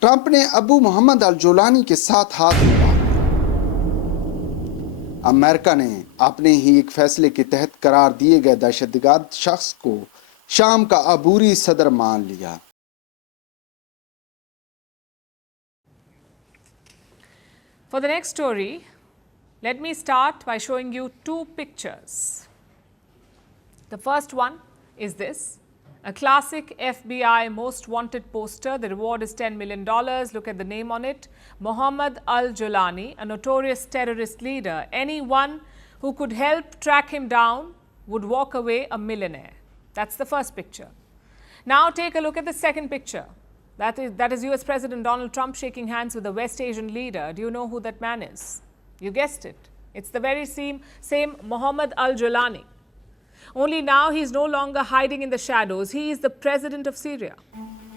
Trump نے ابو محمد الجولانی کے ساتھ ہاتھ ملا دیا۔ امریکہ نے اپنے ہی ایک فیصلے کے تحت قرار دیے گئے دہشت گرد شخص کو شام کا عبوری صدر مان لیا۔ For the next story, let me start by showing you two pictures. The first one is this, a classic FBI most wanted poster. The reward is $10 million. Look at the name on it. Mohammed al-Jolani, a notorious terrorist leader. Anyone who could help track him down would walk away a millionaire. That's the first picture. Now take a look at the second picture. That is US President Donald Trump shaking hands with a West Asian leader. Do you know who that man is? You guessed it. It's the very same Mohammed al-Jolani. Only now he is no longer hiding in the shadows. He is the president of Syria.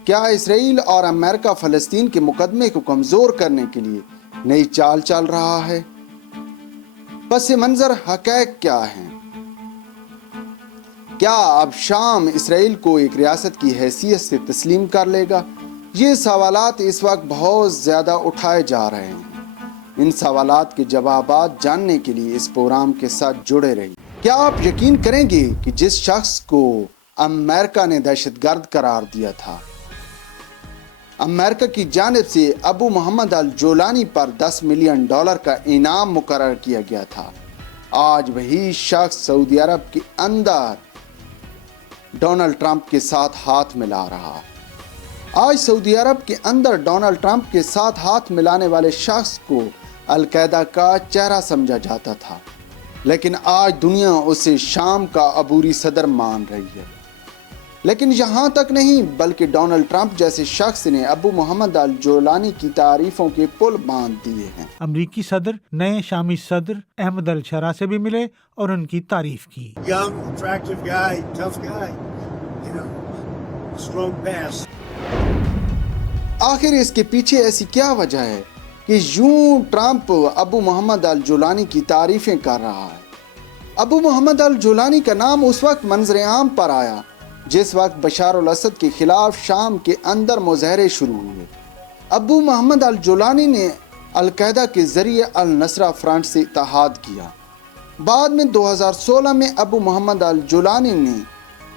کیا اسرائیل اور امریکہ فلسطین کے مقدمے کو کمزور کرنے کے لیے نئی چال چل رہا ہے؟ پس منظر حقائق کیا ہیں؟ کیا اب شام اسرائیل کو ایک ریاست کی حیثیت سے تسلیم کر لے گا؟ یہ سوالات اس وقت بہت زیادہ اٹھائے جا رہے ہیں۔ ان سوالات کے جوابات جاننے کے لیے اس پروگرام کے ساتھ جڑے رہیے۔ کیا آپ یقین کریں گے کہ جس شخص کو امریکہ نے دہشت گرد قرار دیا تھا، امریکہ کی جانب سے ابو محمد الجولانی پر $10 ملین کا انعام مقرر کیا گیا تھا، آج وہی شخص سعودی عرب کے اندر ڈونلڈ ٹرمپ کے ساتھ ہاتھ ملا رہا ہے۔ آج سعودی عرب کے اندر ڈونلڈ ٹرمپ کے ساتھ ہاتھ ملانے والے شخص کو القاعدہ کا چہرہ سمجھا جاتا تھا، لیکن آج دنیا اسے شام کا عبوری صدر مان رہی ہے۔ لیکن یہاں تک نہیں، بلکہ ڈونلڈ ٹرمپ جیسے شخص نے ابو محمد الجولانی کی تعریفوں کے پل باندھ دیے ہیں۔ امریکی صدر نئے شامی صدر احمد الشرا سے بھی ملے اور ان کی تعریف کی۔ Young, attractive guy, tough guy, you know, strong pass. آخر اس کے پیچھے ایسی کیا وجہ ہے کہ یوں ٹرمپ ابو محمد الجولانی کی تعریفیں کر رہا ہے؟ ابو محمد الجولانی کا نام اس وقت منظر عام پر آیا جس وقت بشار الاسد کے خلاف شام کے اندر مظاہرے شروع ہوئے۔ ابو محمد الجولانی نے القاعدہ کے ذریعے النصرہ فرنٹ سے اتحاد کیا۔ بعد میں 2016 میں ابو محمد الجولانی نے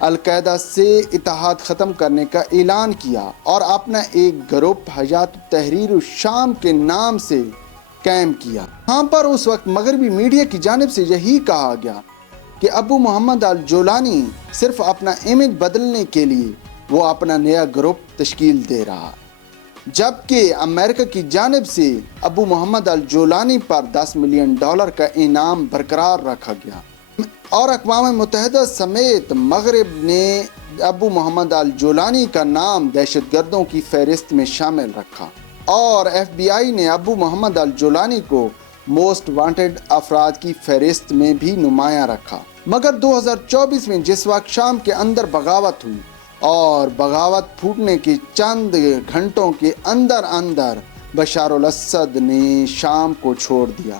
القاعدہ سے اتحاد ختم کرنے کا اعلان کیا اور اپنا ایک گروپ حیات تحریر الشام کے نام سے قائم کیا۔ یہاں پر اس وقت مغربی میڈیا کی جانب سے یہی کہا گیا کہ ابو محمد الجولانی صرف اپنا امیج بدلنے کے لیے وہ اپنا نیا گروپ تشکیل دے رہا، جبکہ امریکہ کی جانب سے ابو محمد الجولانی پر $10 ملین کا انعام برقرار رکھا گیا، اور اقوام متحدہ سمیت مغرب نے ابو محمد الجولانی کا نام دہشت گردوں کی فہرست میں شامل رکھا، اور FBI نے ابو محمد الجولانی کو موسٹ وانٹڈ افراد کی فہرست میں بھی نمایاں رکھا۔ مگر 2024 میں جس وقت شام کے اندر بغاوت ہوئی اور بغاوت پھوٹنے کے چند گھنٹوں کے اندر بشار الاسد نے شام کو چھوڑ دیا،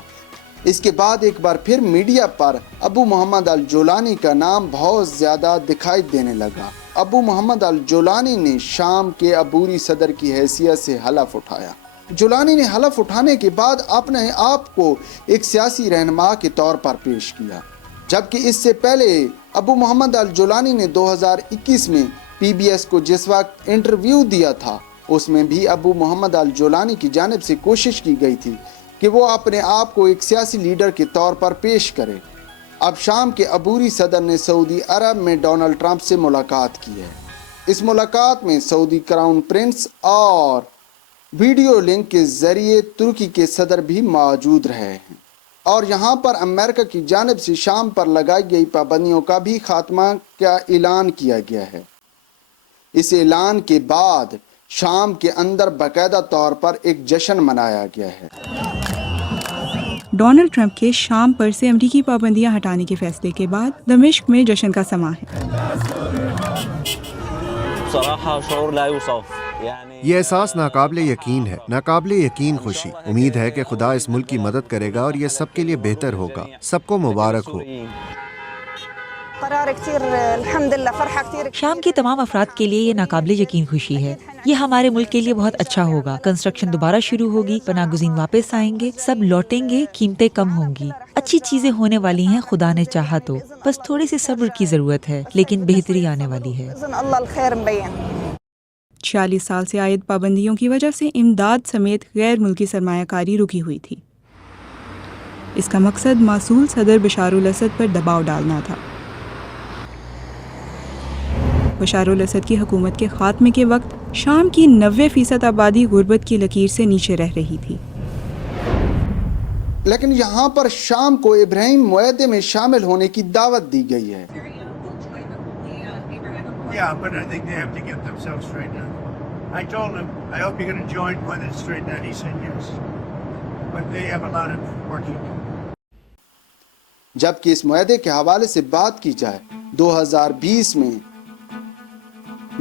اس کے بعد ایک بار پھر میڈیا پر ابو محمد الجولانی کا نام بہت زیادہ دکھائی دینے لگا۔ ابو محمد الجولانی نے شام کے عبوری صدر کی حیثیت سے حلف اٹھایا۔ جولانی نے حلف اٹھانے کے بعد اپنے آپ کو ایک سیاسی رہنما کے طور پر پیش کیا، جبکہ اس سے پہلے ابو محمد الجولانی نے 2021 میں PBS کو جس وقت انٹرویو دیا تھا، اس میں بھی ابو محمد الجولانی کی جانب سے کوشش کی گئی تھی کہ وہ اپنے آپ کو ایک سیاسی لیڈر کے طور پر پیش کرے۔ اب شام کے عبوری صدر نے سعودی عرب میں ڈونلڈ ٹرمپ سے ملاقات کی ہے۔ اس ملاقات میں سعودی کراؤن پرنس اور ویڈیو لنک کے ذریعے ترکی کے صدر بھی موجود رہے ہیں، اور یہاں پر امریکہ کی جانب سے شام پر لگائی گئی پابندیوں کا بھی خاتمہ کا اعلان کیا گیا ہے۔ اس اعلان کے بعد شام کے اندر باقاعدہ طور پر ایک جشن منایا گیا ہے۔ ڈونلڈ ٹرمپ کے شام پر سے امریکی پابندیاں ہٹانے کے فیصلے کے بعد دمشق میں جشن کا سماں ہے۔ یہ احساس ناقابل یقین ہے، ناقابل یقین خوشی۔ امید ہے کہ خدا اس ملک کی مدد کرے گا اور یہ سب کے لیے بہتر ہوگا۔ سب کو مبارک ہو۔ شام کے تمام افراد کے لیے یہ ناقابل یقین خوشی ہے. یہ ہمارے ملک کے لیے بہت اچھا ہوگا. کنسٹرکشن دوبارہ شروع ہوگی, پناہ گزین واپس آئیں گے, سب لوٹیں گے, قیمتیں کم ہوں گی, اچھی چیزیں ہونے والی ہیں خدا نے چاہا تو. بس تھوڑی سی صبر کی ضرورت ہے, لیکن بہتری آنے والی ہے. 46 سال سے عائد پابندیوں کی وجہ سے امداد سمیت غیر ملکی سرمایہ کاری رکی ہوئی تھی. اس کا مقصد معصول صدر بشار الاسد پر دباؤ ڈالنا تھا. بشار الاسد کی حکومت کے خاتمے کے وقت شام کی 90% آبادی غربت کی لکیر سے نیچے رہ رہی تھی. لیکن یہاں پر شام کو ابراہیم معاہدے میں شامل ہونے کی دعوت دی گئی ہے. Yeah, but I think they have to get themselves straightened out. I told him, I hope you're going to join when it's straightened out. He said yes. But they have a lot of working. جبکہ اس معاہدے کے حوالے سے بات کی جائے 2020 میں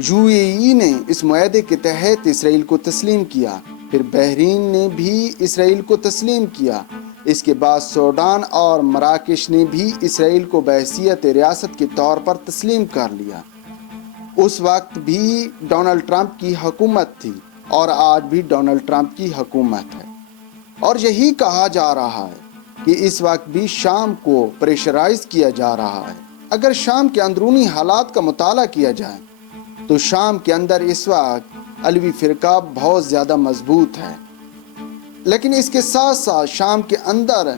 you اے ای نے اس معاہدے کے تحت اسرائیل کو تسلیم کیا, پھر بحرین نے بھی اسرائیل کو تسلیم کیا, اس کے بعد سوڈان اور مراکش نے بھی اسرائیل کو بحیثیت ریاست کے طور پر تسلیم کر لیا. اس وقت بھی ڈونلڈ ٹرمپ کی حکومت تھی اور آج بھی ڈونلڈ ٹرمپ کی حکومت ہے, اور یہی کہا جا رہا ہے کہ اس وقت بھی شام کو پریشرائز کیا جا رہا ہے. اگر شام کے اندرونی حالات کا مطالعہ کیا جائے تو شام کے اندر اس وقت علوی فرقہ بہت زیادہ مضبوط ہے, لیکن اس کے ساتھ ساتھ شام کے اندر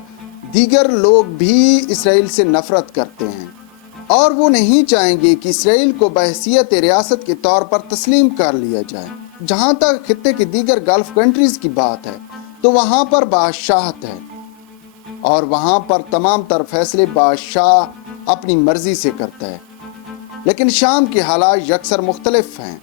دیگر لوگ بھی اسرائیل سے نفرت کرتے ہیں اور وہ نہیں چاہیں گے کہ اسرائیل کو بحیثیت ریاست کے طور پر تسلیم کر لیا جائے. جہاں تک خطے کے دیگر گلف کنٹریز کی بات ہے تو وہاں پر بادشاہت ہے اور وہاں پر تمام تر فیصلے بادشاہ اپنی مرضی سے کرتا ہے, لیکن شام کے حالات یکسر مختلف ہیں.